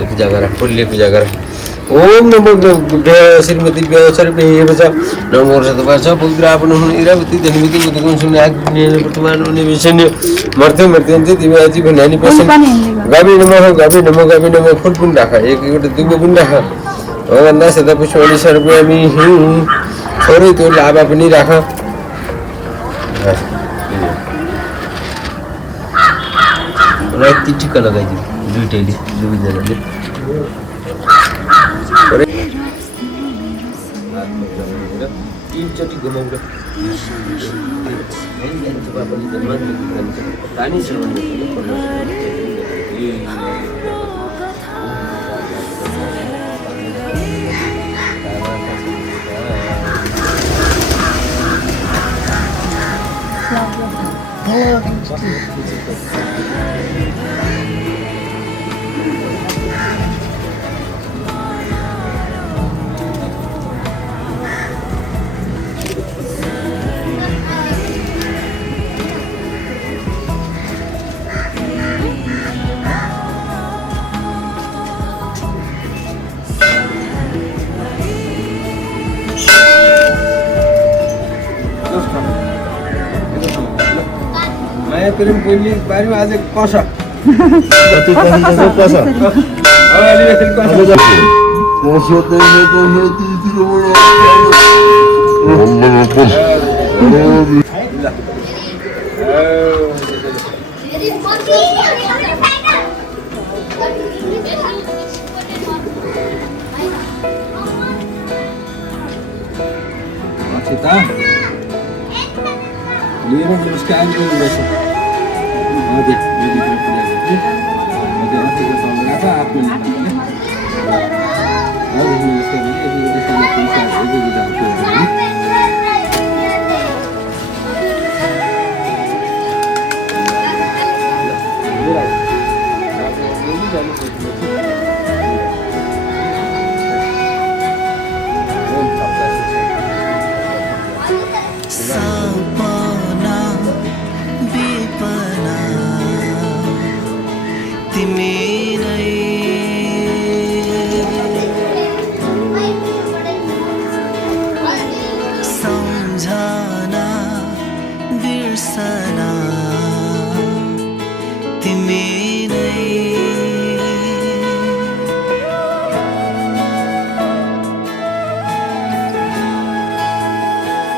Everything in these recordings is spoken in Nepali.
पूजा गर फुलले पूजा गर ओम नमो श्रीमती स्वरूप नमो सतपाश पुत्र आपण इरावती धनविती मुदगुण सुने आज्ञे वर्तमान निवेशन्य मर्थे मर्त्यन्ते दिव्याजी बनानी पसन गाबी नमो फुल गुण राखा एक एउटा दुगो गुण राखा भगवान सदा पुष्पवाणी स्वरूप हामी थोरै त्यो लाभा पनि राख टिका लगाइदिनु दुईटैले दुईजनाले तीनचोटि घुमाउनु पानी प्रेम बोली बारेमा आज कसा कति कति कसा अलि फेरि कसा सीता लिएर नमस्कार गर्नुपर्छ हजुर सम्झना बिर्सना तिमी नै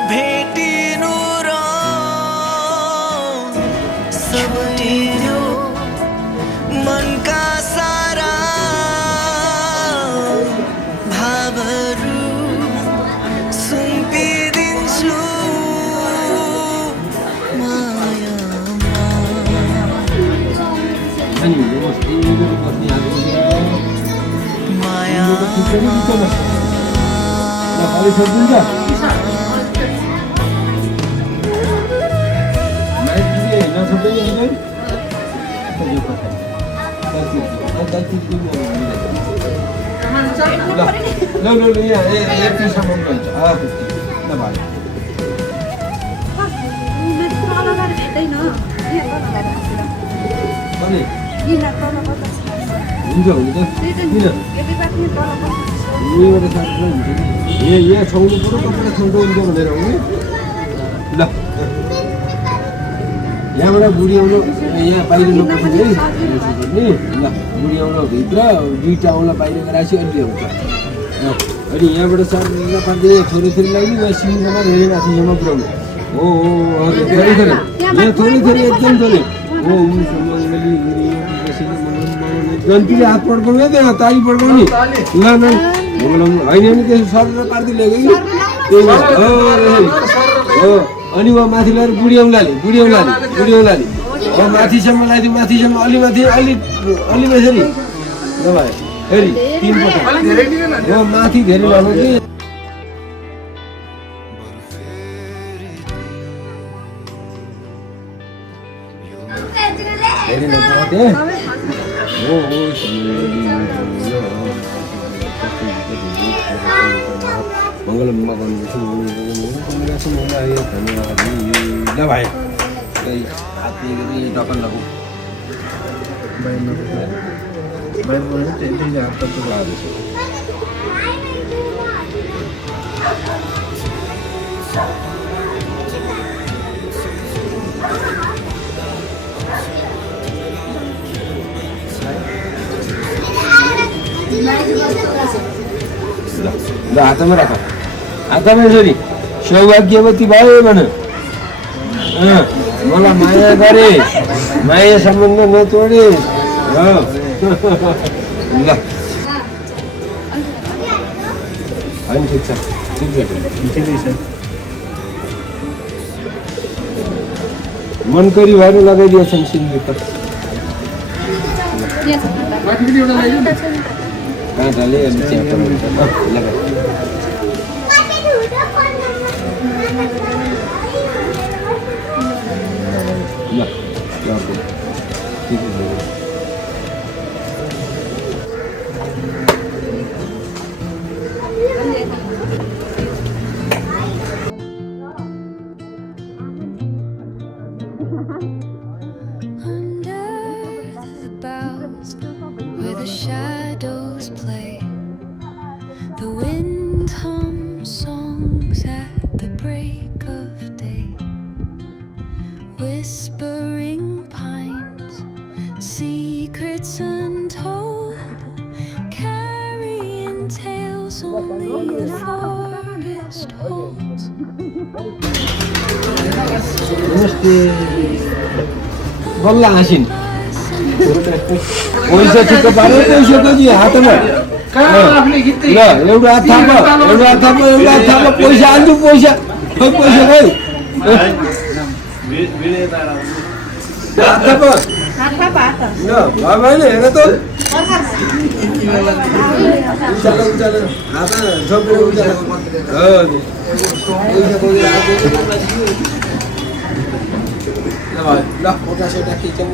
भेटिनु र सबटिनु मनका सारा भावहरू सुम्पिदिन्छु मायामा यहाँ छाउनु पर्यो कपडा छाउँदो हुन्छ भनेर हो नि ल यहाँबाट बुढी आउनु यहाँ बाहिर नपर्ने नि ल बुढी आउनु भित्र दुईवटा आउला बाहिर रासी अलि आउँछ अनि यहाँबाट सर पार्दै छोरीलाई नि यहाँ सिङ्गमा धेरै माथिसम्म पुऱ्याउनु हो हजुर थोरै थोरै यहाँ थोरै थोरै एकदम थोरै हो जन्तीले हात पड्काउने त्यहाँ ताली पड्काउने ल ल होइन भने त्यसो सर पार्दै ल्याएको कि त्यही हो अनि उहाँ माथि लगाएर बुढी औँलाले हो माथिसम्म लगाइदियो माथिसम्म अलि माथि अलि बेसरी नभए फेरि 3 पटक हो माथि धेरै लानु कि धेरै नपटे हो मङ्गलम मगाउनु ल भाइ हात डकन लगाऊ ल हातमा राख हातमा छोरी सौभाग्यवती भयो भन मलाई माया गरे माया सम्बन्ध नतोडे ल होइन ठिक छ मनकरी भएर लगाइदिएछन् सिन्दुर त काँटाले अलि च्याप्पा लगाइ where the shadows play, the wind hums songs at the break of day, whispering pines, secrets untold, carrying tales only the forest holds. बल्ल हाँसिन् पैसा छिटो पार्यो पैसा खोजी हातमा ल एउटा हात थाप पैसा हाल्छु पैसा खै पैसा खै भाइले हेर त ल फोटा सोटा खिचौँ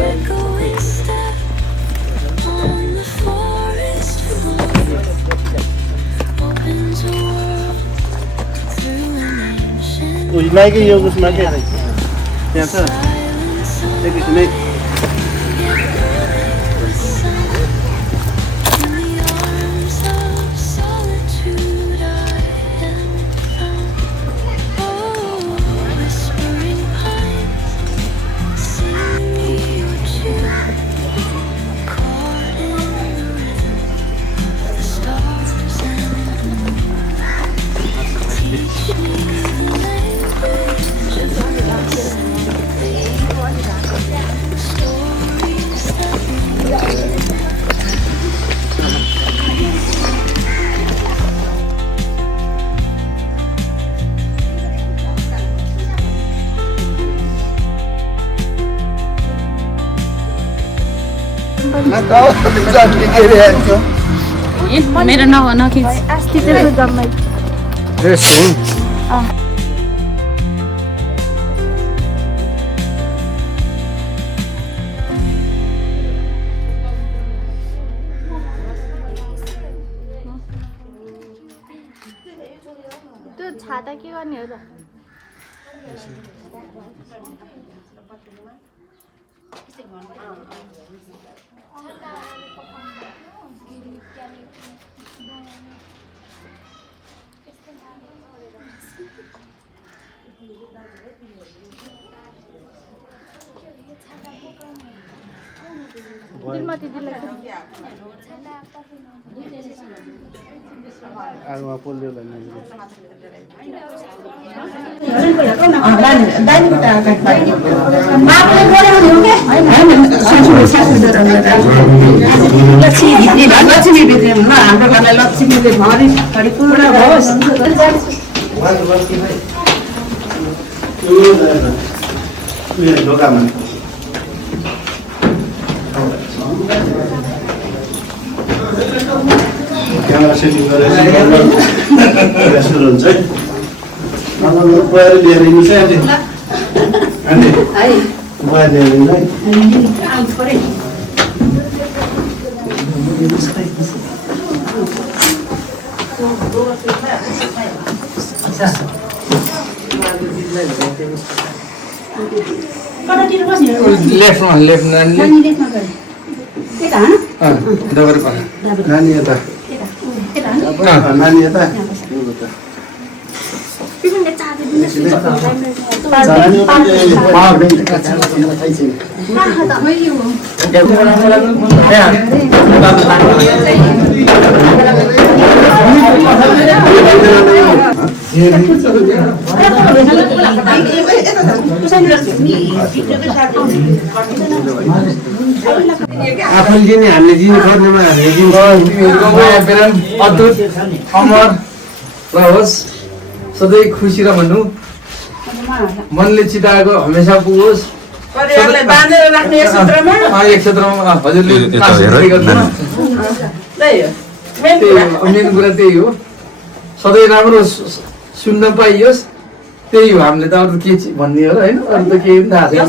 Echoing step on the floor. नाइकै यो उसमा के त्यहाँ छ एकैछिनै मेरो नखिच अस्ति त्यसको जम्मै त्यो छाता के गर्ने हो त आगोमा पोल्यो भन्ने लक्ष्मी भित्र हाम्रो घरलाई लक्ष्मीले भरि पूर्ण होस् ढोकामा क्यामेरा सेटिङ गरेर सुरु हुन्छ है गएर लिएर हिँड्नु चाहिँ आन्टी गएर लिएर हिँड्नु है लेफ्टमा लेफ्ट नानी यता नानी यता आफूले दिने हामीले दिनु पर्नेमा हामीले दिन्छ अद्भुत अमर रहोस् सधैँ खुसी र भन्नु मनले चिताएको हमेसा पुगोस् एक क्षेत्रमा हजुरले मेन कुरा त्यही हो सधैँ राम्रो सुन्न पाइयोस् त्यही हो हामीले त अरू के भन्ने हो र होइन अरू त केही पनि थाहा छैन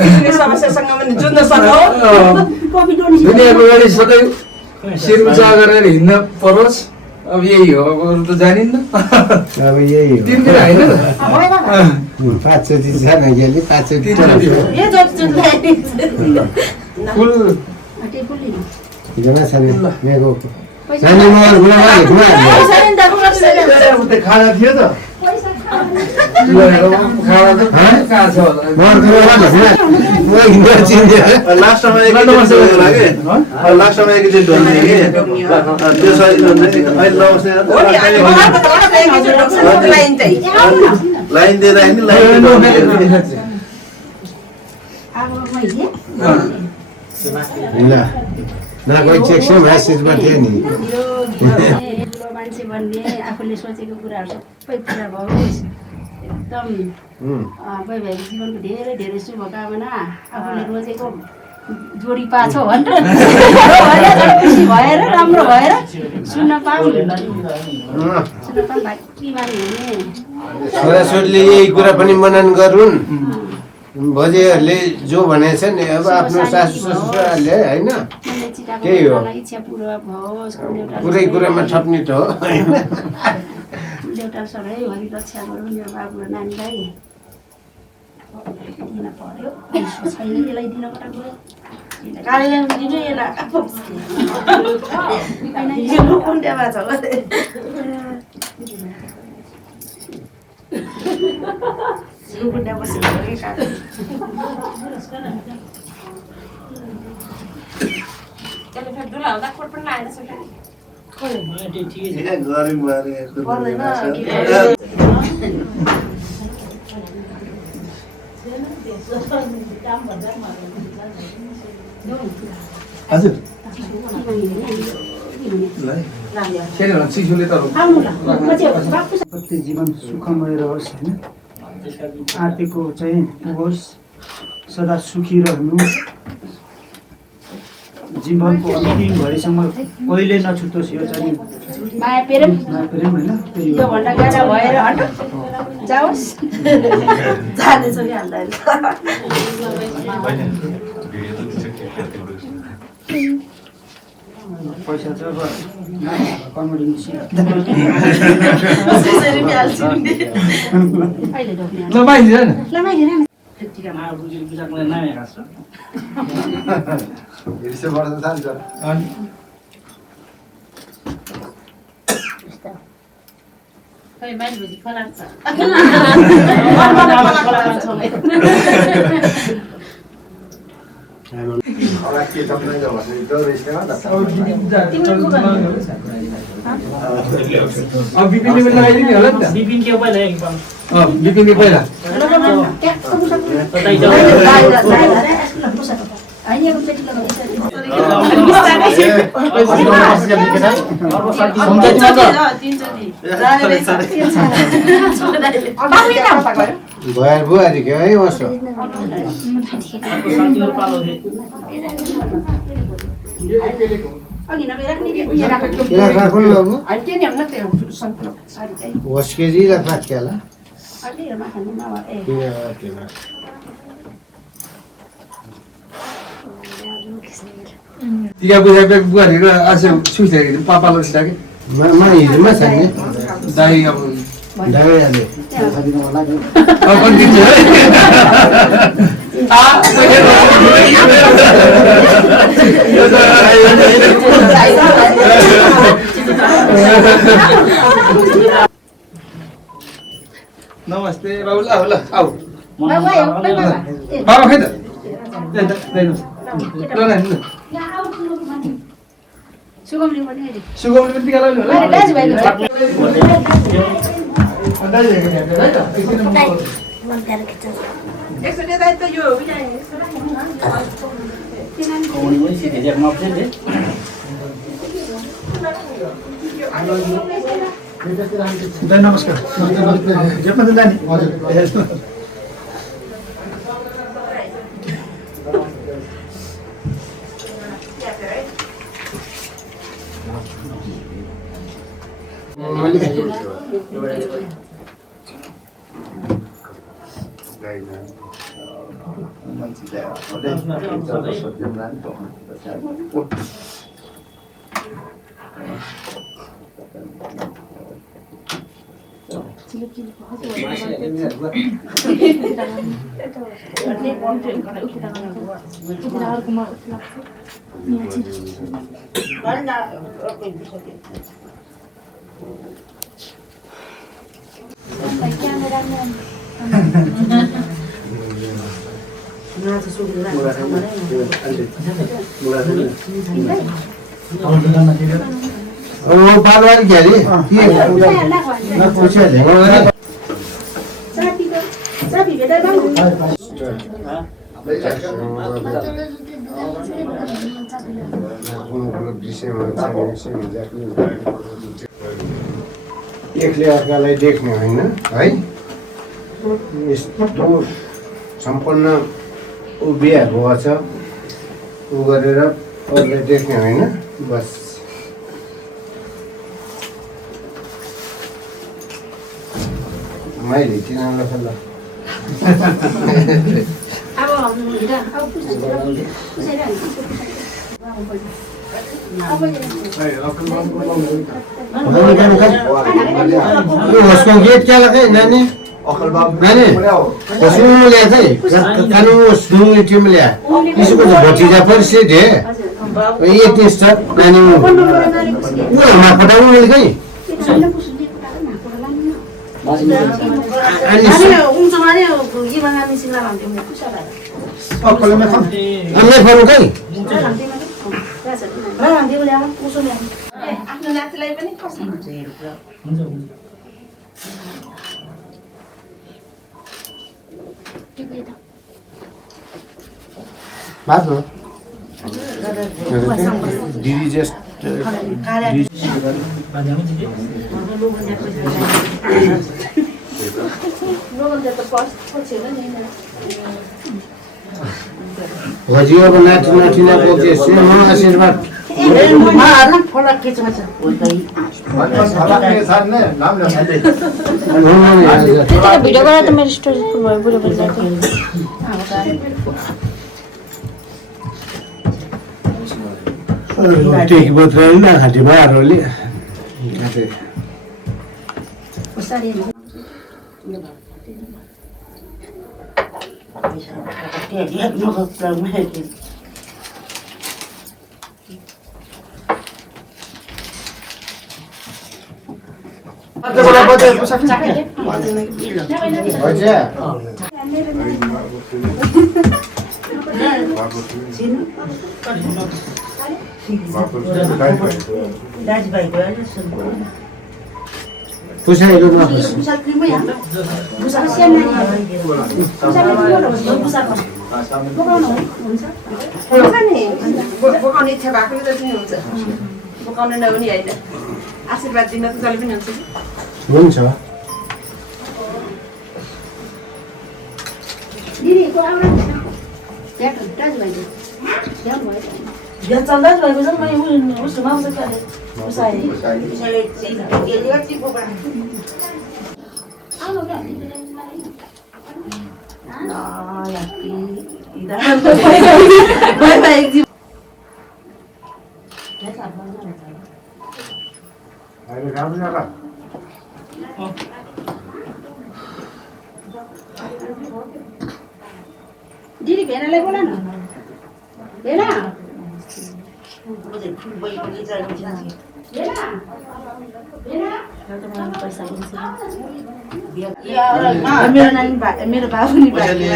दुनियाँको गाडी सधैँ शिर उचा गरेर हिँड्न परोस् अब यही हो अब अरू त जानिन्न अब यही हो तिन दिन होइन पाँचचोटि छ न पाँचचोटि फुल जमा छ मेरो नानी मगर खाना थियो त लास्टमा एकचोटि ढोल्ने कि त्यो लाइन दिएर नि लाइन चेक म्यासेजमा थियो नि मान्छे भन्ने आफूले सोचेको कुराहरू सबै पुरा भओस् एकदम वैवाहिक जीवनको धेरै धेरै शुभकामना आफूले रोजेको जोडी पाछो भनेर खुसी भएर राम्रो भएर सुन्न पाऊँ भाग्यमानी हुने छोराछोरीले यही कुरा पनि मनन गरून् भोजेहरूले जो भनेछ नि अब आफ्नो सासु ससुराले होइन त्यही हो इच्छा पूरा भओस् पुरै कुरामा ठप्ने त हो एउटा सधैँभरि रक्षा गरौँ मेरो बाबु र नानीलाई दिन पर्यो छैन यसलाई दिन कता गयो कार्यालयमा दिनु यसलाई कुन टेवा छ लुकुन्डा बसेको के हजुर शिशुले त प्रत्येक जीवन सुखमय रहोस् होइन आर्तीको चाहिँ होस् सदा सुखी रहनु जीवनको अन्तिम भरिसम्म कहिले नछुटोस् यो चाहिँ माया प्रेम होइन त्यही यो भन्दा गाडा भएर हट जाओस् जाने छ कि हामीलाई पैसा चाहिँ अब कन्भर्टिङ अहिले ढोक्ने ल पाइदिन्छ नि ल माइदिन खै माइल बुझी फलान्छ बिपिनले पनि लगाइदिने होला नि त बिपिन के पहिला बिपिनले पहिला भएर बुहारी के है बस्छ केजी राख्ला केला टिका बुझाइ बुहारीको आज सुइसकेको पापालाई सिटाके हिजोमा छ नि दाई अब ढाइहाल्यो पनि दिन्छ है नमस्ते बाबु ल ल आऊ बाबा खै त सुगमले पनि सुगमले पनि टिका लगाउनु होला नमस्कार जेमा त जाने हजुर पालवारी के अरे एकले अर्कालाई देख्ने होइन है यस्तो सम्पन्न ऊ बिहा भएछ ऊ गरेर अरूलाई देख्ने होइन बस मैले तिनीहरूलाई ल उसको गेट क्या लगे नानी नानी सुँगुर ल्याए चाहिँ कानुन सुँगुर टिम ल्याए त्यसको त भतिजा परिचय दिए ये टेस्ट नानी उमा पठाउनु मैले कहीँ अन्य फर्नु कहीँ आफ्नो नातिलाई पनि कस्तो भात हो दिदी जस्ट भजियो नाति नातिना बोके से आशीर्वाद भिडियो गरेर त मेरो स्टोरी फुल भयो बुढो बुढो टेक बोतल ना खाटी बाहरले पुसाइलो नहोस् बोकाउने इच्छा भएकोले त पनि हुन्छ बोकाउनु नहुने होइन आशीर्वाद दिन त जहिले पनि हुन्छ हुन्छ दिदी भेनालाई बोला न भेना मेरो बाबु नि कसले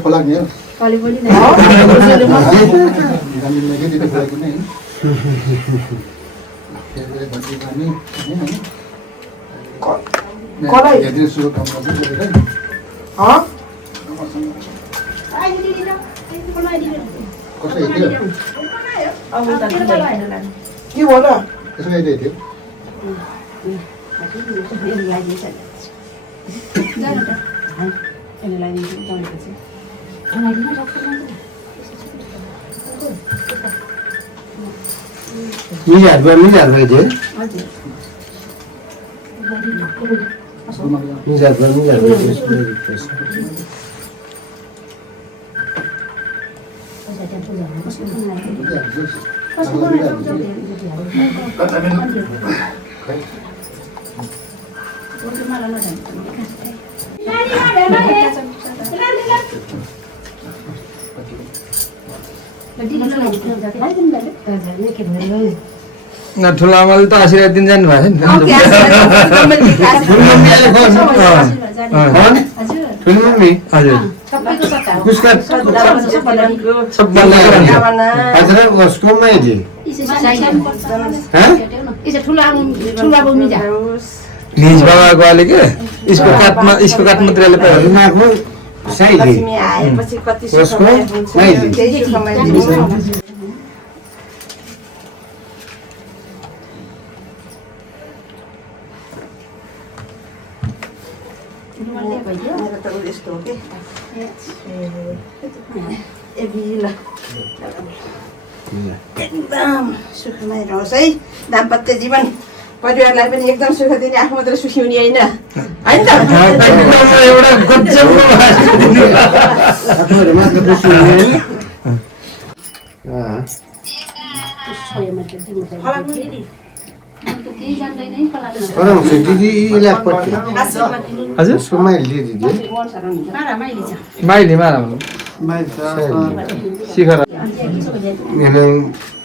खोलाग्ने हो कले बोली मिलाएर मिलाएर मिलाएर ठुलो आमाले त आशीर्वाद दिन जानु भएको ठुलो मम्मी हजुर उसको मैले निज बाबाको आले के यसको काठ मात्रै माको साइली उसको मैले एकदम सुखमय रहोस् है दाम्पत्य जीवन परिवारलाई पनि एकदम सुख दिने आफू मात्रै सुखी हुने होइन केही जान्दैन फलानु गरौँ दिदी इलापट्टि हजुर सुमाइल दिदी मारामाइली छ माइली मारा शिखर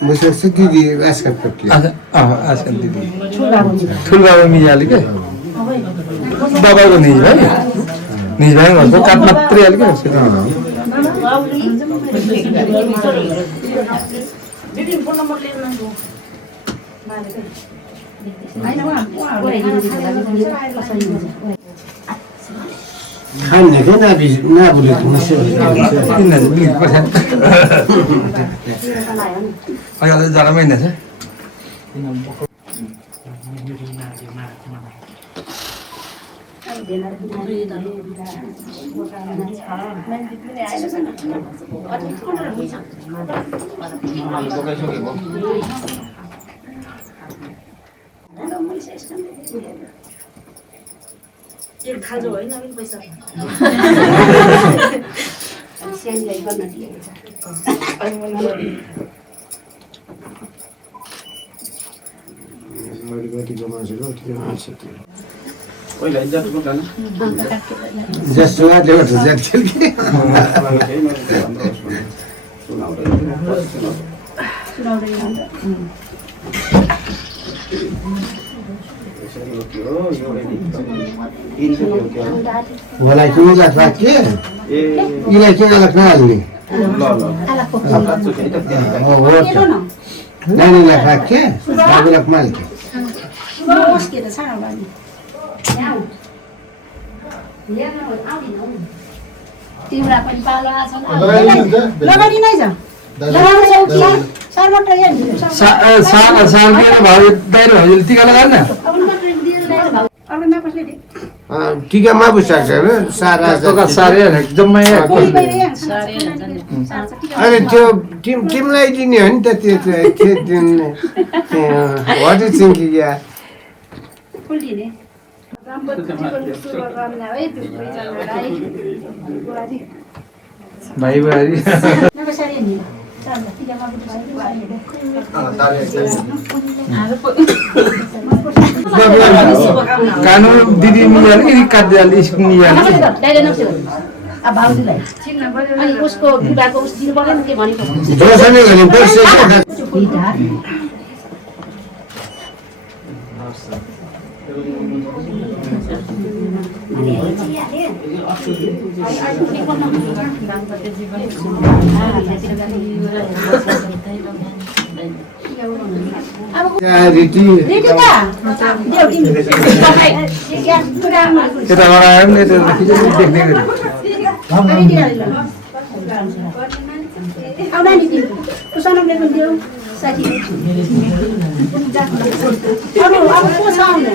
मुझे दिदी आजकलपट्टि आजकल दिदी ठुलबाबा मिजाले के बाबाको निज भाइ घरको काठ मात्रै हाल्यो क्या खाने क्या नाबुले अहिले जाडो महिना छ खाजो होइन पैसा स्यान्डलाई गर्न दिएको छ Wala kini lah pakai. Ini kini alat nali. Oh, water. Nani lah pakai. Aku nak mal. तिम्रा पनि पालो आछ लगानी नै छ लगाउन सक्छ सरबाट सालको भाउ बाहिर हजुर टिका लगाएन अब न कसले they Tiga mabuk saja, Sarah. सारे जम्मै Ada tim lagi ni, anda what do you think ya? फुल्दिने राम्रो जीवनको शुभकामना है दुवैजनालाई बुढाजी भाइ भाइ नमस्कार नि चाल तिगामा कानु दिदी मियाले यदि काट्दै स्कुल मियाले अब भाउजूलाई चिन्न पर्यो अनि उसको विवाहको उस दिन पर्यो नि के भनेको Dosa ni kan impresi. Ya, Riti. Ready ता देउटी यता बनायो नि त्यो देख्दै गरी आउला नि तिमी कुसनले पनि दियो साथी अब को छ आउने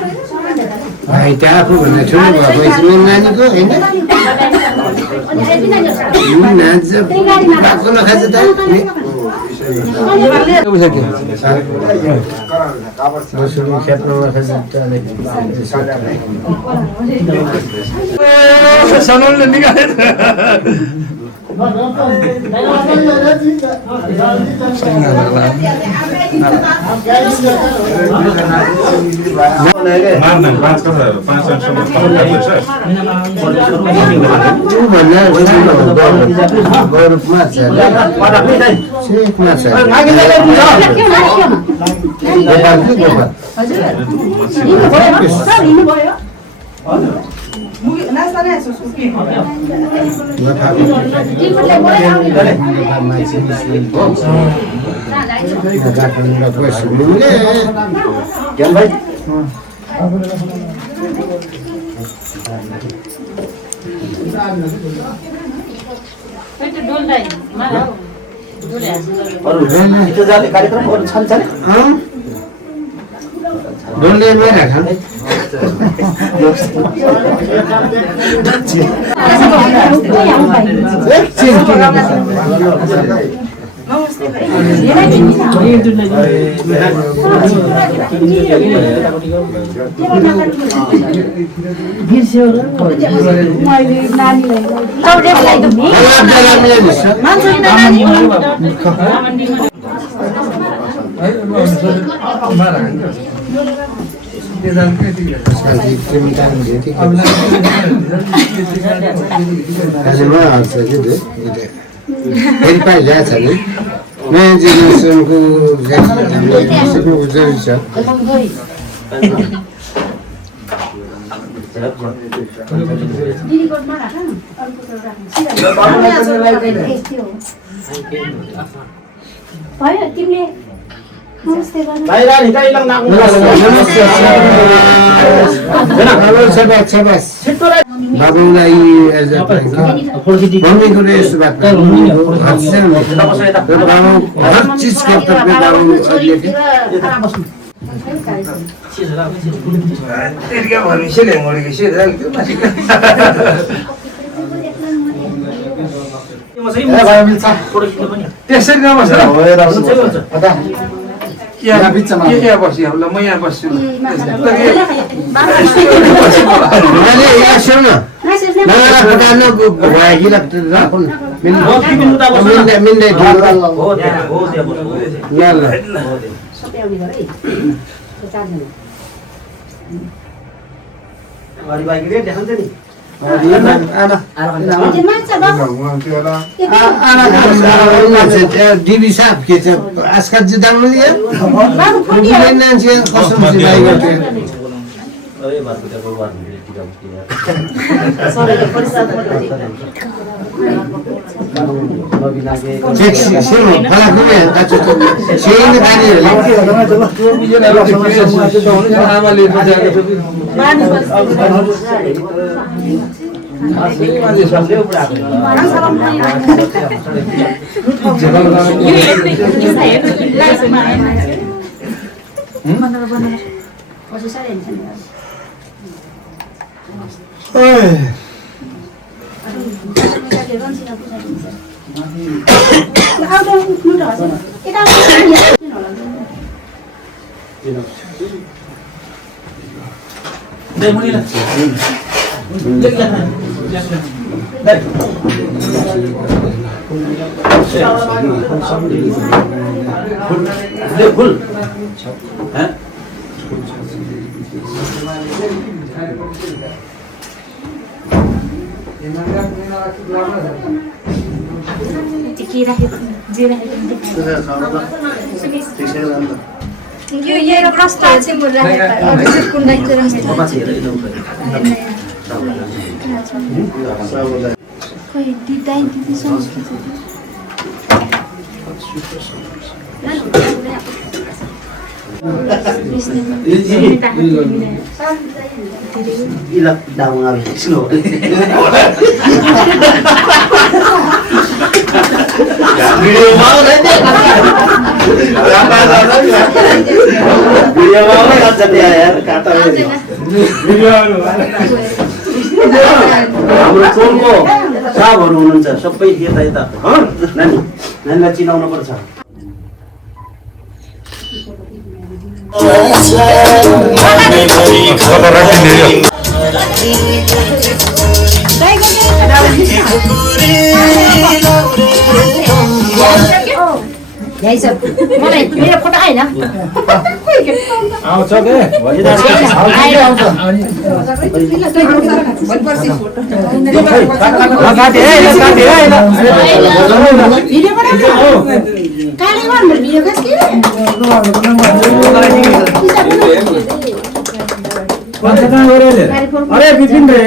Hai, dah aku pernah cuba buat seminari ko, ini. अनि यति नै छ Nanti aku nak kasih tahu. Masuk ket nama kasih tahu. सनोलले निकाले Donde mana kan? है मारा फेरि पाइरहेछ नि नयाँ जेनेरेसनको सिक्नुको जरुरी छ भयो तिमीले नमस्ते गर्नु बाबुलाई मम्मीको यस्तो बात हर चिज कर्तव्य बाबु त्यसरी नबस बिचमा बस्यो ल म यहाँ बस्छु डिबी साहब के छ आजकल जिदाउनु लियो मान्छे कसम सिलाइ गर्थे यो यहाँ रस्ता चाहिँ म राखेको कुण्डा चाहिँ रस्ता खोइ दिदाइ दिदी संस्कृति हाम्रो टोलको साहबहरू हुनुहुन्छ सबै यता यता नानीलाई चिनाउनु पर्छ मलाई मेरो फोटो आएन आउँछ के अरे बिपिन रे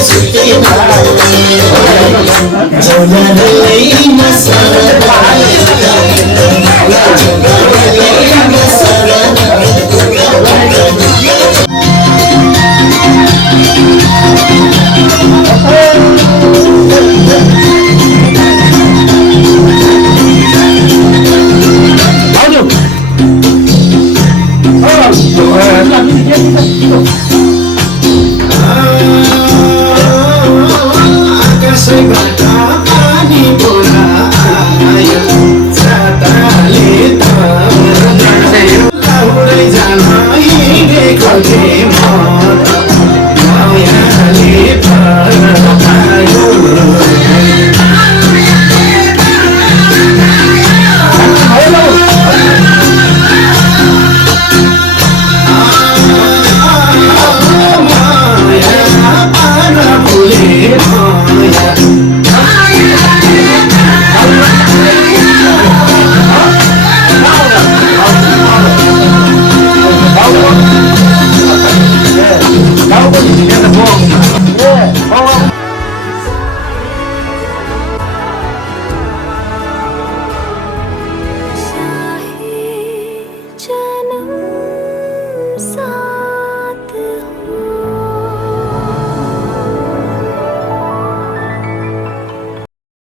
Sutina, नसर